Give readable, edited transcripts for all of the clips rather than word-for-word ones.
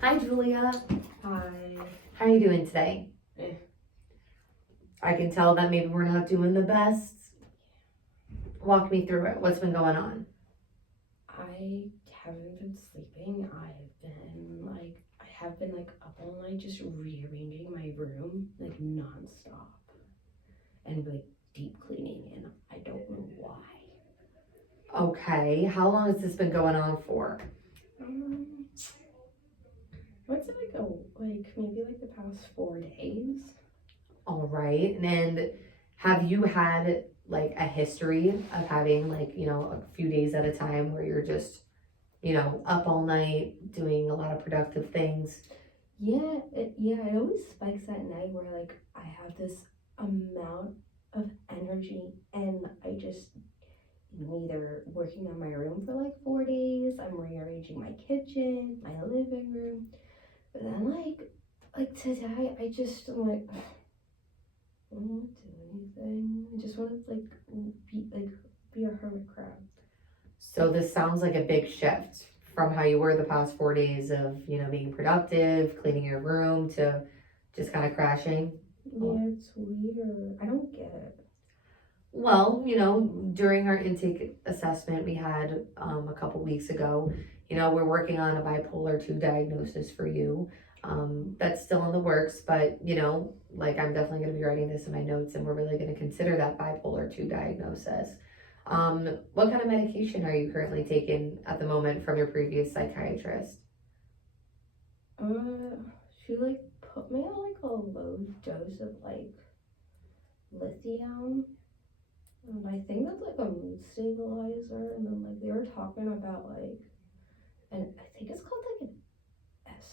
Hi, Julia. Hi. How are you doing today? I can tell that maybe we're not doing the best. Walk me through it. What's been going on? I haven't been sleeping. I have been up all night just rearranging my room like nonstop and like deep cleaning, and I don't know why. Okay. How long has this been going on for? Um, what's it like maybe like the past 4 days? All right. And have you had like a history of having a few days at a time where you're just, up all night doing a lot of productive things? It always spikes at night where like I have this amount of energy and I'm either working on my room for like 4 days, I'm rearranging my kitchen, my living room, but then like today I'm like I don't want to do anything. I just want to be a hermit crab. So this sounds like a big shift from how you were the past 4 days of, being productive, cleaning your room to just kind of crashing. Yeah, it's weird. I don't get it. Well, during our intake assessment we had a couple weeks ago, we're working on a bipolar 2 diagnosis for you. That's still in the works, but, like I'm definitely going to be writing this in my notes and we're really going to consider that bipolar 2 diagnosis. What kind of medication are you currently taking at the moment from your previous psychiatrist? She like put me on like a low dose of like lithium. And I think that's like a mood stabilizer. And then like they were talking about and I think it's called like an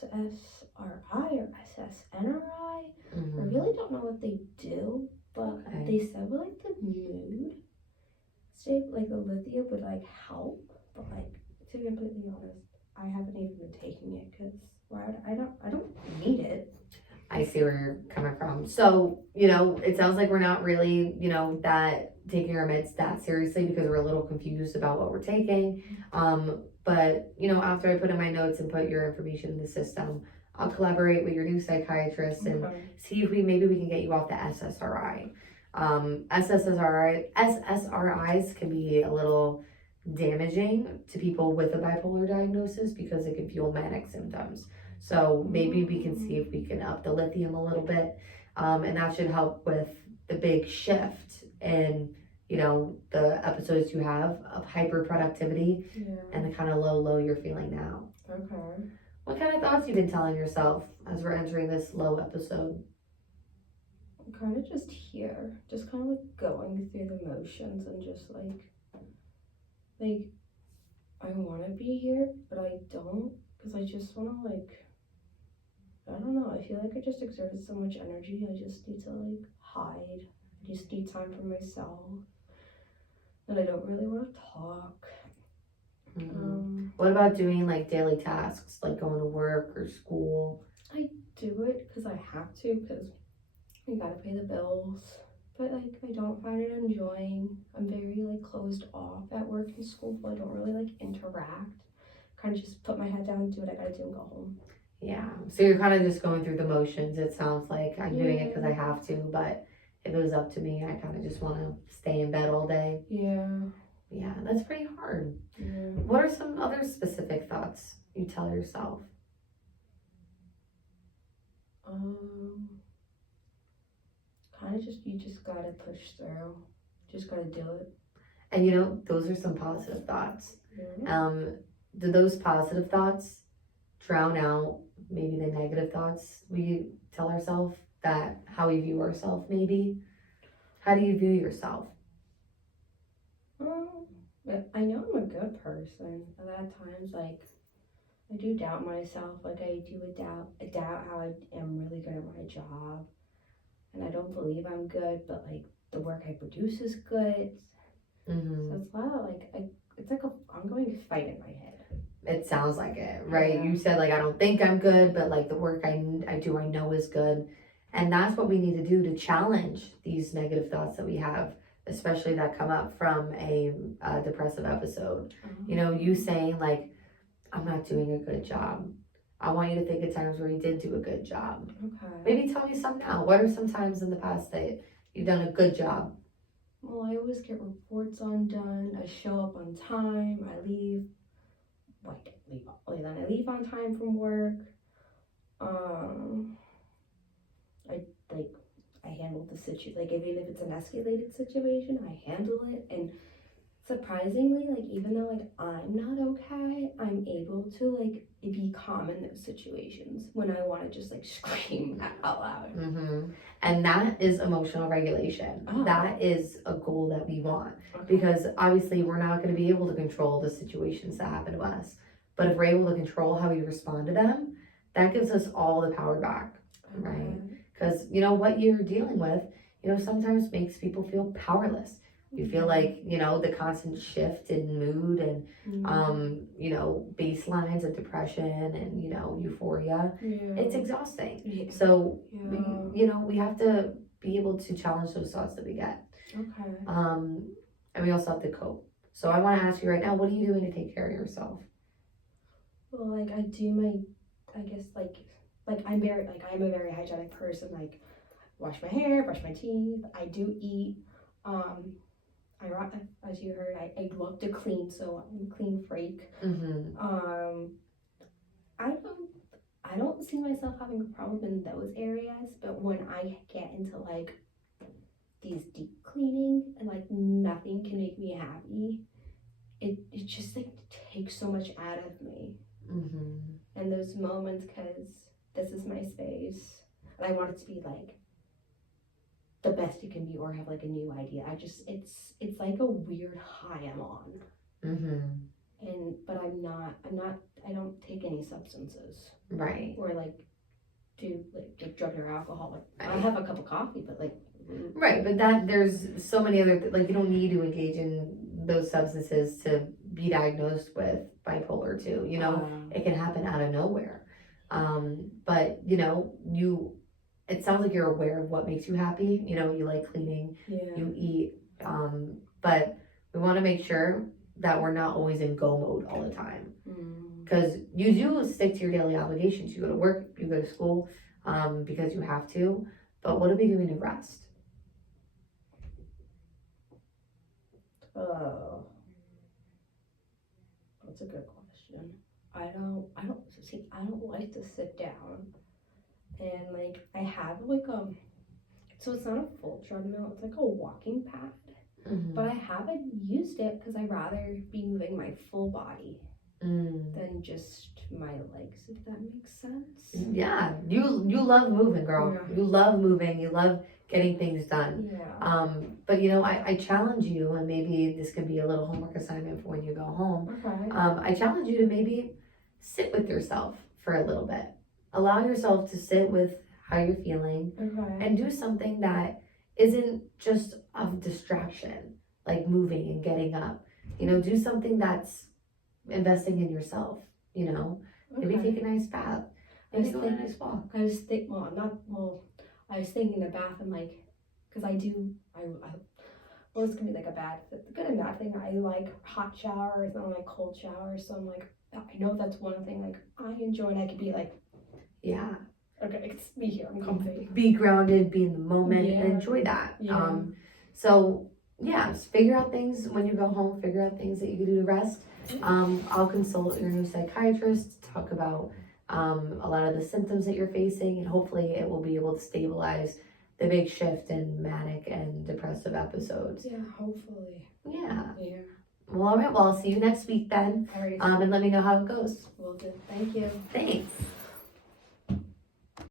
SSRI or SSNRI. I really don't know what they do, but Okay. they said with like the mood state, like the lithium would like help. But like to be completely honest, I haven't even been taking it because I don't need it. I see where you're coming from. So, it sounds like we're not really, that taking our meds that seriously because we're a little confused about what we're taking. But, after I put in my notes and put your information in the system, I'll collaborate with your new psychiatrist and see if maybe we can get you off the SSRI. SSRIs can be a little damaging to people with a bipolar diagnosis because it can fuel manic symptoms. So maybe we can see if we can up the lithium a little bit. And that should help with the big shift in, the episodes you have of hyper productivity and the kind of low you're feeling now. Okay. What kind of thoughts you been telling yourself as we're entering this low episode? I'm kind of just here, just kind of like going through the motions and just like I want to be here, but I don't because I just want to I don't know. I feel like I just exerted so much energy. I just need to like hide. I just need time for myself. And I don't really want to talk. What about doing like daily tasks, like going to work or school? I do it because I have to, because I gotta pay the bills. But like I don't find it enjoying. I'm very like closed off at work and school, but I don't really like interact. Kind of just put my head down, do what I gotta do, and go home. Yeah. So you're kind of just going through the motions. It sounds like I'm doing it because I have to, but if it was up to me, I kind of just want to stay in bed all day. Yeah. Yeah, that's pretty hard. Yeah. What are some other specific thoughts you tell yourself? Kind of just you just gotta push through. Just gotta do it. And those are some positive thoughts. Yeah. Do those positive thoughts drown out maybe the negative thoughts we tell ourselves, that how we view ourselves maybe? How do you view yourself? But I know I'm a good person, but at times like I do doubt myself. Like I do a doubt how I am really good at my job, and I don't believe I'm good. But like the work I produce is good, so it's a lot of it's like a ongoing fight in my head. It sounds like it, right? Yeah. You said like I don't think I'm good, but like the work I do I know is good, and that's what we need to do to challenge these negative thoughts that we have, especially that come up from a depressive episode. You saying like I'm not doing a good job, I want you to think of times where you did do a good job. Okay. Maybe tell me some now. What are some times in the past that you've done a good job? Well, I always get reports on done. I show up on time. I leave. Like then I leave on time from work. Um, I like I handle the situation. Like even if it's an escalated situation, I handle it. And surprisingly, like even though like I'm not okay, I'm able to like be calm in those situations when I want to just like scream out loud. Mm-hmm. And that is emotional regulation. Oh. That is a goal that we want, Okay. because obviously we're not going to be able to control the situations that happen to us. But if we're able to control how we respond to them, that gives us all the power back, right? Because you know what you're dealing with, sometimes makes people feel powerless. You feel like, the constant shift in mood and, baselines of depression and, euphoria. Yeah. It's exhausting. Yeah. So, Yeah. we have to be able to challenge those thoughts that we get. Okay. And we also have to cope. So I want to ask you right now, what are you doing to take care of yourself? Well, like I do my, I guess like I'm a very hygienic person. Like wash my hair, brush my teeth. I do eat. As you heard, I love to clean, so I'm a clean freak. Mm-hmm. I don't see myself having a problem in those areas, but when I get into like these deep cleaning and like nothing can make me happy, it just like takes so much out of me. Mm-hmm. And those moments, because this is my space, and I want it to be like the best it can be, or have like a new idea. It's like a weird high I'm on. Mm-hmm. But I don't take any substances. Right. Or like do like drug or alcohol. Like I'll have a cup of coffee, but like. Right, but there's so many other, like you don't need to engage in those substances to be diagnosed with bipolar 2. It can happen out of nowhere. But it sounds like you're aware of what makes you happy. You like cleaning, you eat, but we want to make sure that we're not always in go mode all the time, because you do stick to your daily obligations. You go to work, you go to school, because you have to. But what are we doing to rest? Oh, that's a good question. I don't like to sit down, and like I have like so it's not a full treadmill, it's like a walking pad. Mm-hmm. But I haven't used it because I'd rather be moving my full body than just my legs, if that makes sense. Yeah, you love moving, girl. Yeah. You love moving. You love getting things done. Yeah. But I challenge you, and maybe this could be a little homework assignment for when you go home. Okay. I challenge you to maybe sit with yourself for a little bit. Allow yourself to sit with how you're feeling, and do something that isn't just a distraction, like moving and getting up. Do something that's investing in yourself. Maybe take a nice bath. Maybe go on a nice walk. I was thinking the bath, and like, because well, it's gonna be like a good and bad thing. I like hot showers, and I like cold showers, so I'm like, I know that's one thing like I enjoy, and I could be like, yeah, okay, it's me here, I'm comfy. Be grounded, be in the moment, and enjoy that. Yeah. So yeah, just figure out things when you go home. Figure out things that you can do to rest. I'll consult your new psychiatrist to talk about a lot of the symptoms that you're facing, and hopefully it will be able to stabilize the big shift in manic and depressive episodes. Yeah, hopefully. Yeah. Yeah. Well, all right. Well, I'll see you next week then. All right. And let me know how it goes. Will do. Thank you. Thanks.